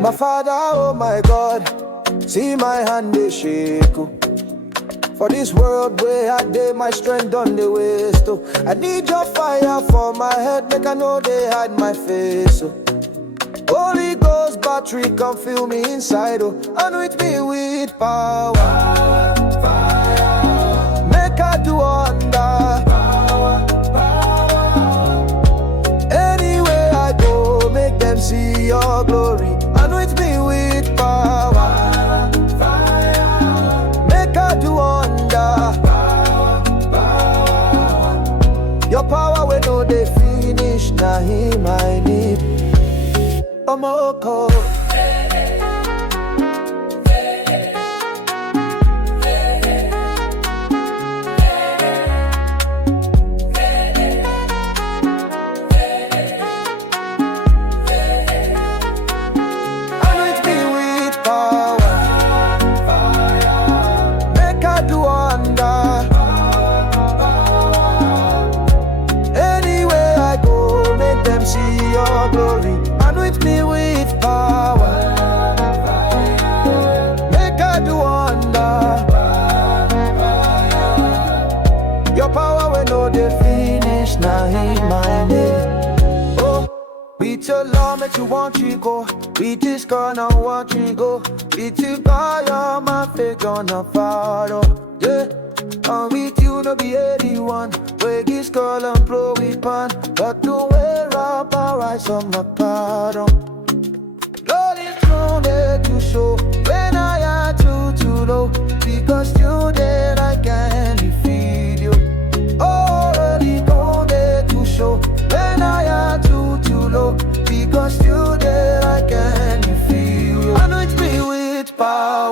My Father, oh my God, see my hand they shake. Oh. For this world where I did my strength on the waste. Oh. I need your fire for my head, make I know they hide my face. Oh. Holy Ghost battery come fill me inside. Oh. Anoint me with power. Power, fire. Make I do wonder. Power, power. Anywhere I go, make them see your glory. Anoint me with power. Your power when no they finish, now him I need. Omoko. Anoint me with power. Make I do wonder. See your glory, anoint me with power. Make I do wonder. Your power when no they finish, now in my name. Oh, with your law make you want you go. With this girl now want you go. With you God, you're my faith gonna follow. Yeah. And with you no be anyone. Where this girl and pro with pan. But don't wear up our eyes on my pardon. Lord is known there to show when I am too low. Because you there I can defeat you. Already known there to show when I am too low. Because you there I can defeat you. Anoint me with power.